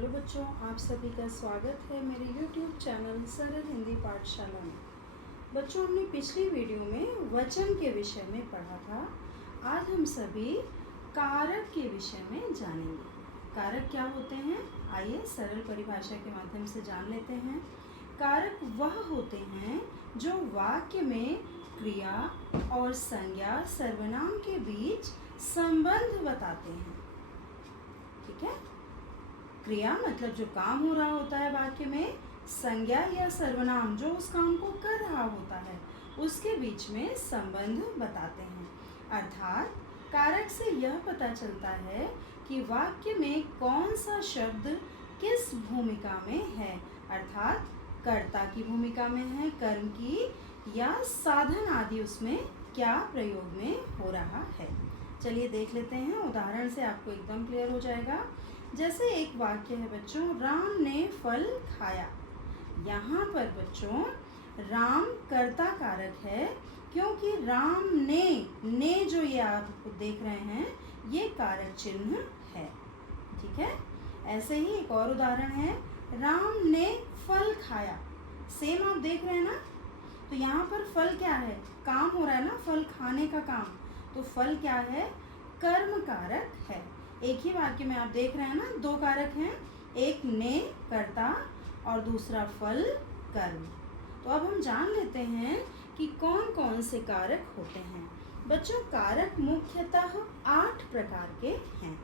Hello बच्चों, आप सभी का स्वागत है मेरे YouTube चैनल सरल हिंदी पाठशाला में। बच्चों, हमने पिछली वीडियो में वचन के विषय में पढ़ा था। आज हम सभी कारक के विषय में जानेंगे। कारक क्या होते हैं, आइए सरल परिभाषा के माध्यम से जान लेते हैं। कारक वह होते हैं जो वाक्य में क्रिया और संज्ञा सर्वनाम के बीच संबंध बताते हैं। ठीक है, क्रिया मतलब जो काम हो रहा होता है वाक्य में, संज्ञा या सर्वनाम जो उस काम को कर रहा होता है, उसके बीच में संबंध बताते हैं। अर्थात कारक से यह पता चलता है कि वाक्य में कौन सा शब्द किस भूमिका में है, अर्थात कर्ता की भूमिका में है, कर्म की, या साधन आदि उसमें क्या प्रयोग में हो रहा है। चलिए देख लेते हैं, उदाहरण से आपको एकदम क्लियर हो जाएगा। जैसे एक वाक्य है बच्चों, राम ने फल खाया। यहाँ पर बच्चों राम कर्ता कारक है, क्योंकि राम ने जो ये आप देख रहे हैं ये कारक चिन्ह है। ठीक है, ऐसे ही एक और उदाहरण है, राम ने फल खाया। सेम आप देख रहे हैं ना, तो यहाँ पर फल क्या है, काम हो रहा है ना, फल खाने का काम, तो फल क्या है, कर्म कारक है। एक ही वाक्य में आप देख रहे हैं ना, दो कारक हैं, एक ने कर्ता और दूसरा फल कर्म। तो अब हम जान लेते हैं कि कौन कौन से कारक होते हैं। बच्चों, कारक मुख्यतः 8 प्रकार के हैं।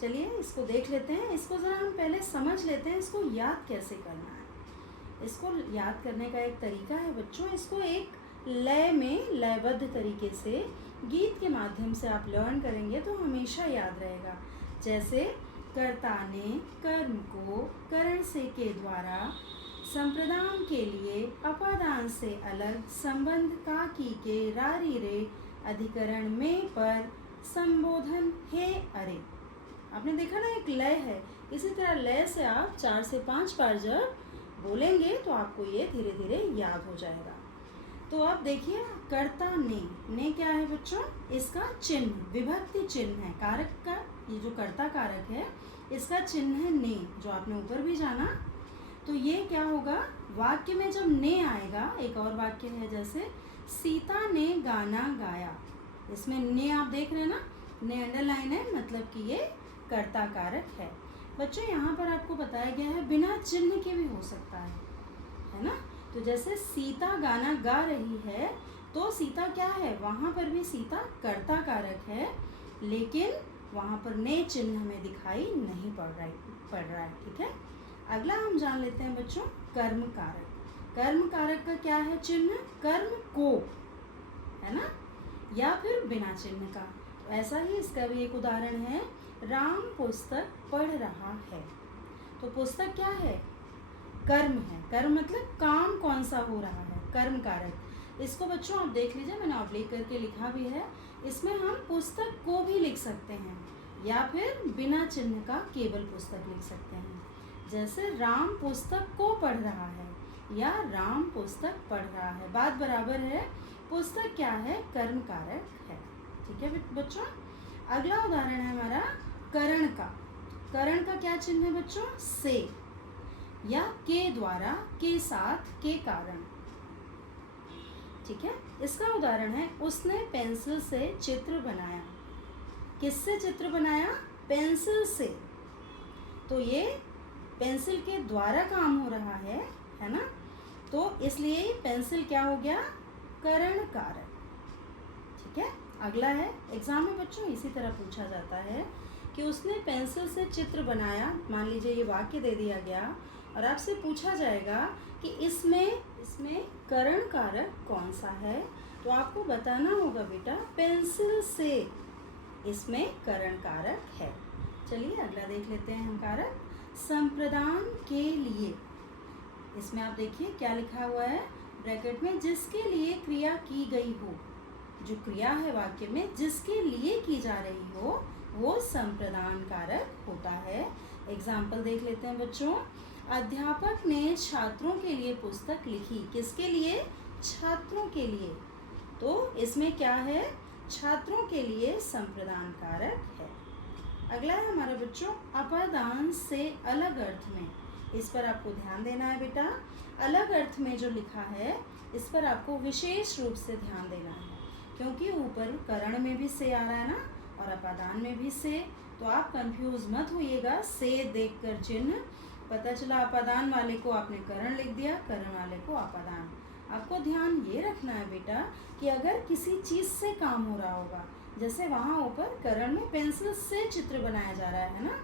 चलिए इसको देख लेते हैं। इसको जरा हम पहले समझ लेते हैं, इसको याद कैसे करना है। इसको याद करने का एक तरीका है बच्चों, इसको एक लय में लयबद्ध तरीके से गीत के माध्यम से आप लर्न करेंगे तो हमेशा याद रहेगा। जैसे कर्ता ने कर्म को करण से के द्वारा संप्रदान के लिए अपादान से अलग संबंध का की के रारी रे अधिकरण में पर संबोधन हे अरे। आपने देखा ना, एक लय है। इसी तरह लय से आप 4 से 5 बार जब बोलेंगे तो आपको ये धीरे धीरे याद हो जाएगा। तो अब देखिए, कर्ता ने क्या है बच्चों, इसका चिन्ह विभक्ति चिन्ह है। कारक का ये जो कर्ता कारक है इसका चिन्ह है ने, जो आपने ऊपर भी जाना। तो ये क्या होगा, वाक्य में जब ने आएगा, एक और वाक्य है जैसे सीता ने गाना गाया, इसमें ने आप देख रहे हैं ना, ने अंडरलाइन है, मतलब कि ये कर्ता कारक है। बच्चों यहाँ पर आपको बताया गया है बिना चिन्ह के भी हो सकता है ना। तो जैसे सीता गाना गा रही है, तो सीता क्या है, वहाँ पर भी सीता कर्ता कारक है, लेकिन वहाँ पर ने चिन्ह हमें दिखाई नहीं पड़ रहा है। ठीक है, अगला हम जान लेते हैं बच्चों कर्म कारक। कर्म कारक का क्या है चिन्ह, कर्म को, है ना, या फिर बिना चिन्ह का। तो ऐसा ही इसका भी एक उदाहरण है, राम पुस्तक पढ़ रहा है। तो पुस्तक क्या है, कर्म है। कर्म मतलब काम कौन सा हो रहा है, कर्म कारक। इसको बच्चों आप देख लीजिए, मैंने ऑब्लिक करके लिखा भी है। इसमें हम पुस्तक को भी लिख सकते हैं, या फिर बिना चिन्ह का केवल पुस्तक लिख सकते हैं। जैसे राम पुस्तक को पढ़ रहा है या राम पुस्तक पढ़ रहा है, बात बराबर है। पुस्तक क्या है, कर्म कारक है। ठीक है बच्चों, अगला उदाहरण है हमारा करण का। करण का क्या चिन्ह है बच्चों, से या के द्वारा, के साथ, के कारण। ठीक है, इसका उदाहरण है, उसने पेंसिल से चित्र बनाया। किससे चित्र बनाया, पेंसिल से। तो ये पेंसिल के द्वारा काम हो रहा है ना, तो इसलिए पेंसिल क्या हो गया, करण कारक। ठीक है, अगला है, एग्जाम में बच्चों इसी तरह पूछा जाता है कि उसने पेंसिल से चित्र बनाया। मान लीजिए ये वाक्य दे दिया गया और आपसे पूछा जाएगा कि इसमें करण कारक कौन सा है, तो आपको बताना होगा बेटा पेंसिल से इसमें करण कारक है। चलिए अगला देख लेते हैं हम कारक, संप्रदान के लिए। इसमें आप देखिए क्या लिखा हुआ है ब्रैकेट में, जिसके लिए क्रिया की गई हो। जो क्रिया है वाक्य में जिसके लिए की जा रही हो वो संप्रदान कारक होता है। एग्जाम्पल देख लेते हैं बच्चों, अध्यापक ने छात्रों के लिए पुस्तक लिखी। किसके लिए, छात्रों के लिए। तो इसमें क्या है, छात्रों के लिए संप्रदान कारक है। अगला है हमारा बच्चों अपदान से अलग अर्थ में। इस पर आपको ध्यान देना है बेटा। अलग अर्थ में जो लिखा है इस पर आपको विशेष रूप से ध्यान देना है, क्योंकि ऊपर करण में भी से आ रहा है ना और अपादान में भी से, तो आप कंफ्यूज मत होइएगा। से देखकर चिन्ह पता चला अपादान वाले को आपने करण लिख दिया, करण वाले को अपादान। आपको ध्यान ये रखना है बेटा कि अगर किसी चीज़ से काम हो रहा होगा, जैसे वहाँ ऊपर करण में पेंसिल से चित्र बनाया जा रहा है ना,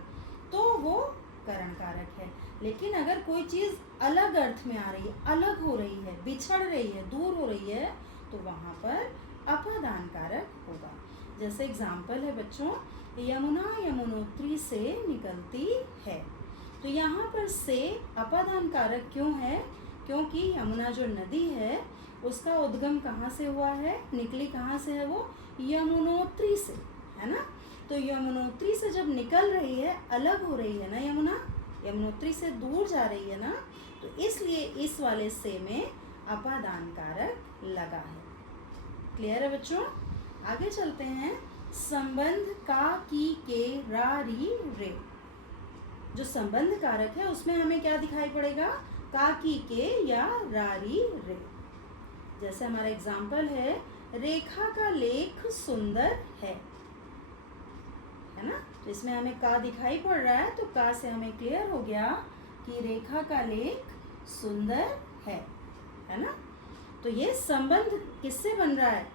तो वो करण कारक है। लेकिन अगर कोई चीज़ अलग अर्थ में आ रही है, अलग हो रही है, बिछड़ रही है, दूर हो रही है, तो वहाँ पर अपादान कारक होगा। जैसे एग्जाम्पल है बच्चों, यमुना यमुनोत्री से निकलती है। तो यहाँ पर से अपादान कारक क्यों है? क्योंकि यमुना जो नदी है उसका उद्गम कहाँ से हुआ है, निकली कहाँ से है वो? यमुनोत्री से, है ना। तो यमुनोत्री से जब निकल रही है, अलग हो रही है ना यमुना, यमुनोत्री से दूर जा रही है ना, तो इसलिए इस वाले से में अपादान कारक लगा है। क्लियर है बच्चों? आगे चलते हैं। संबंध का, की, के, रा, री, रे। जो संबंध कारक है उसमें हमें क्या दिखाई पड़ेगा? का, की, के या रा, री, रे। जैसे हमारा एग्जाम्पल है, रेखा का लेख सुंदर है ना। तो इसमें हमें का दिखाई पड़ रहा है, तो का से हमें क्लियर हो गया कि रेखा का लेख सुंदर है ना। तो ये संबंध किससे बन रहा है?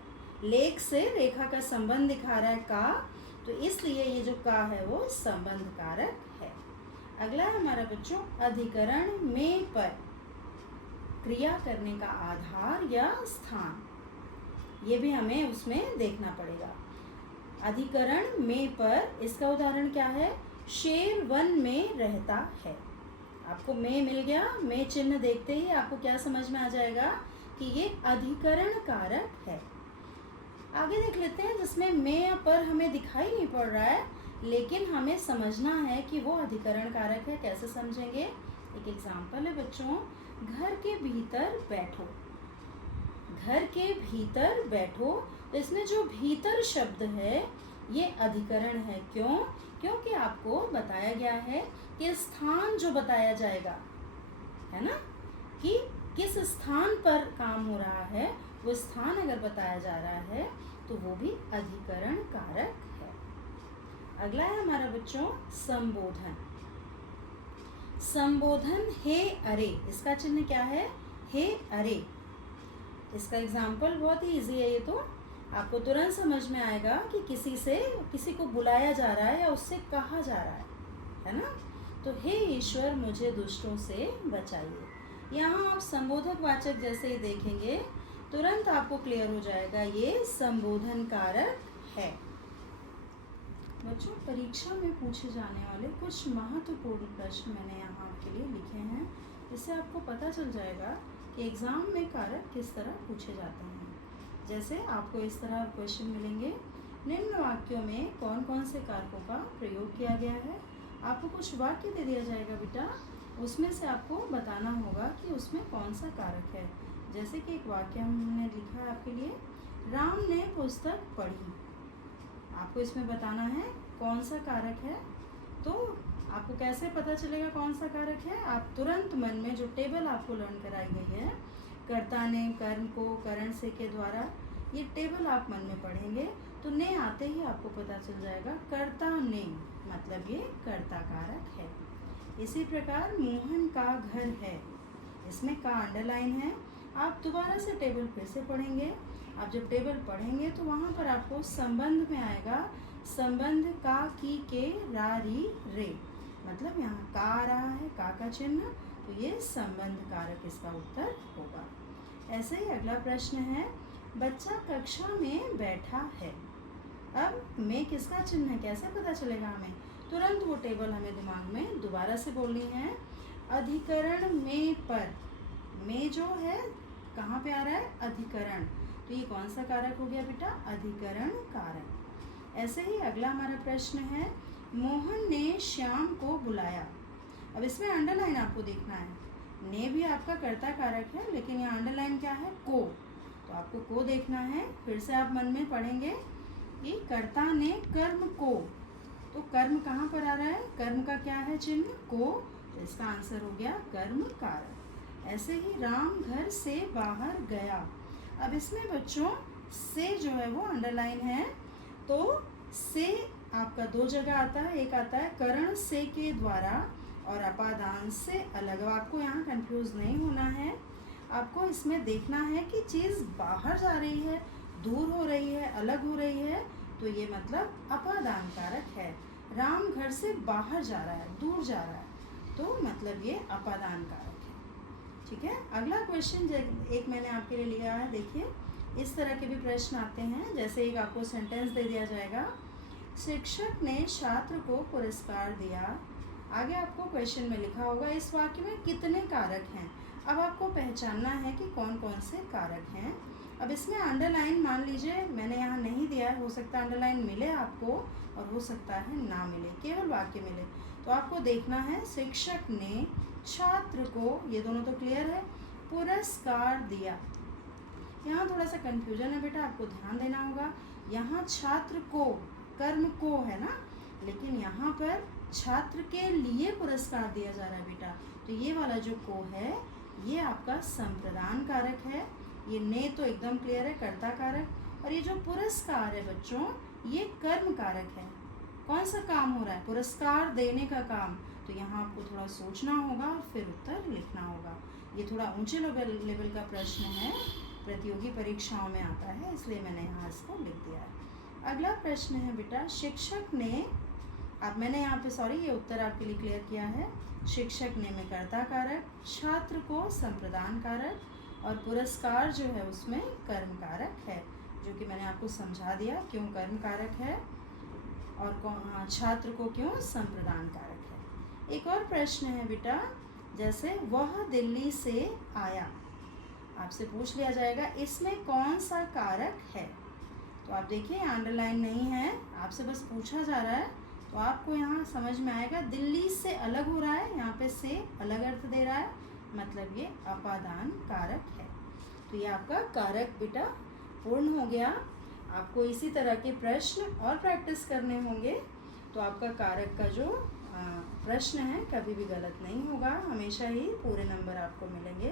लेख से रेखा का संबंध दिखा रहा है का, तो इसलिए ये जो का है वो संबंध कारक है। अगला है हमारा बच्चों अधिकरण में पर। क्रिया करने का आधार या स्थान, ये भी हमें उसमें देखना पड़ेगा। अधिकरण में पर, इसका उदाहरण क्या है? शेर वन में रहता है। आपको में मिल गया, में चिन्ह देखते ही आपको क्या समझ में आ जाएगा कि ये अधिकरण कारक है। आगे देख लेते हैं जिसमें में या पर हमें दिखाई नहीं पड़ रहा है, लेकिन हमें समझना है कि वो अधिकरण कारक है। कैसे समझेंगे? एक एग्जाम्पल है बच्चों, घर के भीतर बैठो। घर के भीतर बैठो, तो इसमें जो भीतर शब्द है ये अधिकरण है। क्यों? क्योंकि आपको बताया गया है कि स्थान जो बताया जाएगा, है ना, कि किस स्थान पर काम हो रहा है, वो स्थान अगर बताया जा रहा है तो वो भी अधिकरण कारक है। अगला है हमारा बच्चों संबोधन। संबोधन हे अरे, इसका चिन्ह क्या है? हे अरे। इसका एग्जाम्पल बहुत ही इजी है, ये तो आपको तुरंत समझ में आएगा कि किसी को बुलाया जा रहा है या उससे कहा जा रहा है ना। तो हे ईश्वर मुझे दुष्टों से बचाइए। यहाँ आप संबोधक वाचक जैसे ही देखेंगे तुरंत आपको क्लियर हो जाएगा ये संबोधन कारक है। बच्चों परीक्षा में पूछे जाने वाले कुछ महत्वपूर्ण प्रश्न मैंने यहाँ आपके लिए लिखे हैं, इससे आपको पता चल जाएगा कि एग्ज़ाम में कारक किस तरह पूछे जाते हैं। जैसे आपको इस तरह क्वेश्चन मिलेंगे, निम्न वाक्यों में कौन कौन से कारकों का प्रयोग किया गया है। आपको कुछ वाक्य दे दिया जाएगा बेटा, उसमें से आपको बताना होगा कि उसमें कौन सा कारक है। जैसे कि एक वाक्य हमने लिखा है आपके लिए, राम ने पुस्तक पढ़ी। आपको इसमें बताना है कौन सा कारक है। तो आपको कैसे पता चलेगा कौन सा कारक है? आप तुरंत मन में जो टेबल आपको लर्न कराई गई है, कर्ता ने कर्म को करण से के द्वारा, ये टेबल आप मन में पढ़ेंगे तो ने आते ही आपको पता चल जाएगा कर्ता ने, मतलब ये कर्ता कारक है। इसी प्रकार मोहन का घर है, इसमें का अंडरलाइन है। आप दोबारा से टेबल फिर से पढ़ेंगे। आप जब टेबल पढ़ेंगे तो वहाँ पर आपको संबंध में आएगा, संबंध का, की, के, रा, री, रे, मतलब यहाँ का आ रहा है, का चिन्ह, तो ये संबंध कारक इसका उत्तर होगा। ऐसे ही अगला प्रश्न है, बच्चा कक्षा में बैठा है। अब में किसका चिन्ह है, कैसे पता चलेगा हमें? तुरंत वो टेबल हमें दिमाग में दोबारा से बोलनी है। अधिकरण में पर, में जो है कहाँ पे आ रहा है? अधिकरण, तो ये कौन सा कारक हो गया बेटा? अधिकरण कारक। ऐसे ही अगला हमारा प्रश्न है, मोहन ने श्याम को बुलाया। अब इसमें अंडरलाइन आपको देखना है, ने भी आपका कर्ता कारक है, लेकिन यहाँ अंडरलाइन क्या है? को, तो आपको को देखना है। फिर से आप मन में पढ़ेंगे कि कर्ता ने कर्म को तो कर्म कहाँ पर आ रहा है? कर्म का क्या है चिन्ह? को। तो इसका आंसर हो गया कर्म कारक। ऐसे ही राम घर से बाहर गया। अब इसमें बच्चों से जो है वो अंडरलाइन है, तो से आपका दो जगह आता है। एक आता है करण से के द्वारा और अपादान से अलग। अब आपको यहाँ कंफ्यूज नहीं होना है, आपको इसमें देखना है कि चीज़ बाहर जा रही है, दूर हो रही है, अलग हो रही है, तो ये मतलब अपादान कारक है। राम घर से बाहर जा रहा है, दूर जा रहा है, तो मतलब ये अपादान कारक है। ठीक है, अगला क्वेश्चन एक मैंने आपके लिए लिया है। देखिए, इस तरह के भी प्रश्न आते हैं। जैसे एक आपको सेंटेंस दे दिया जाएगा, शिक्षक ने छात्र को पुरस्कार दिया। आगे आपको क्वेश्चन में लिखा होगा इस वाक्य में कितने कारक हैं। अब आपको पहचानना है कि कौन कौन से कारक हैं। अब इसमें अंडरलाइन मान लीजिए मैंने यहाँ नहीं दिया है, हो सकता है अंडरलाइन मिले आपको और हो सकता है ना मिले, केवल वाक्य मिले। तो आपको देखना है शिक्षक ने छात्र को, ये दोनों तो क्लियर है, पुरस्कार दिया। यहाँ थोड़ा सा कन्फ्यूजन है बेटा, आपको ध्यान देना होगा। यहाँ छात्र को, कर्म को है ना, लेकिन यहाँ पर छात्र के लिए पुरस्कार दिया जा रहा है बेटा। तो ये वाला जो को है ये आपका संप्रदान कारक है। ये ने तो एकदम क्लियर है, कर्ता कारक। और ये जो पुरस्कार है बच्चों, ये कर्म कारक है। कौन सा काम हो रहा है? पुरस्कार देने का काम। तो यहाँ आपको थोड़ा सोचना होगा और फिर उत्तर लिखना होगा। ये थोड़ा ऊंचे लेवल का प्रश्न है, प्रतियोगी परीक्षाओं में आता है, इसलिए मैंने यहाँ इसको लिख दिया है। अगला प्रश्न है बेटा, शिक्षक ने, अब मैंने यहाँ पे ये उत्तर आपके लिए क्लियर किया है। शिक्षक ने में कर्ता कारक, छात्र को संप्रदान कारक और पुरस्कार जो है उसमें कर्म कारक है, जो कि मैंने आपको समझा दिया क्यों कर्म कारक है और छात्र को क्यों संप्रदान कारक है। एक और प्रश्न है बेटा, जैसे वह दिल्ली से आया। आपसे पूछ लिया जाएगा इसमें कौन सा कारक है। तो आप देखिए अंडरलाइन नहीं है, आपसे बस पूछा जा रहा है, तो आपको यहाँ समझ में आएगा दिल्ली से अलग हो रहा है, यहाँ पे से अलग अर्थ दे रहा है, मतलब ये अपादान कारक है। तो ये आपका कारक बेटा पूर्ण हो गया। आपको इसी तरह के प्रश्न और प्रैक्टिस करने होंगे, तो आपका कारक का जो प्रश्न है कभी भी गलत नहीं होगा, हमेशा ही पूरे नंबर आपको मिलेंगे।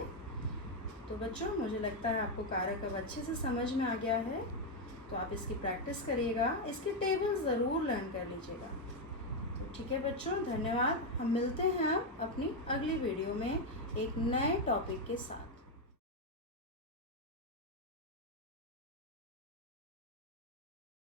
तो बच्चों मुझे लगता है आपको कारक अब अच्छे से समझ में आ गया है, तो आप इसकी प्रैक्टिस करिएगा, इसकी टेबल ज़रूर लर्न कर लीजिएगा। तो ठीक है बच्चों, धन्यवाद। हम मिलते हैं अब अपनी अगली वीडियो में एक नए टॉपिक के साथ।